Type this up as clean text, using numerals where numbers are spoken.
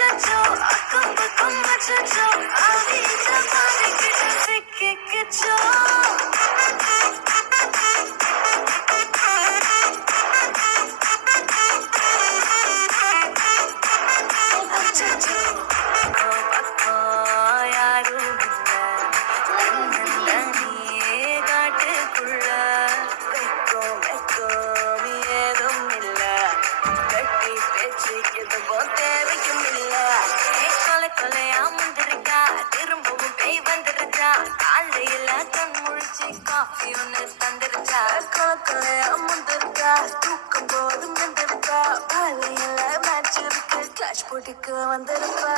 அச்சச்சோ அக்கம் பக்கம் அச்சச்சோ ஆவியில மாறிக்கிட்டு சிக்கிக்கிச்சோ அச்சச்சோ பக்கம் யாரும் இல்ல நீயே காட்டுக்குள்ள வெக்கம் வெக்கம் ஏதும் இல்ல கட்டி பேச்சு எதுவும் தேவையும் இல்ல கொலை கொலையா முந்திருக்கா திரும்பவும் பேய் வந்துருச்சா காலையில கண் முழிச்சு காஃபி ஒண்ணு தந்துருச்சா கொலை கொலையா முந்திருக்கா தூக்கம் போதும் வந்துருக்கா காலையில மேட்ச் இருக்கு கிளாஷ் போட்டிக்கு வந்திருப்பா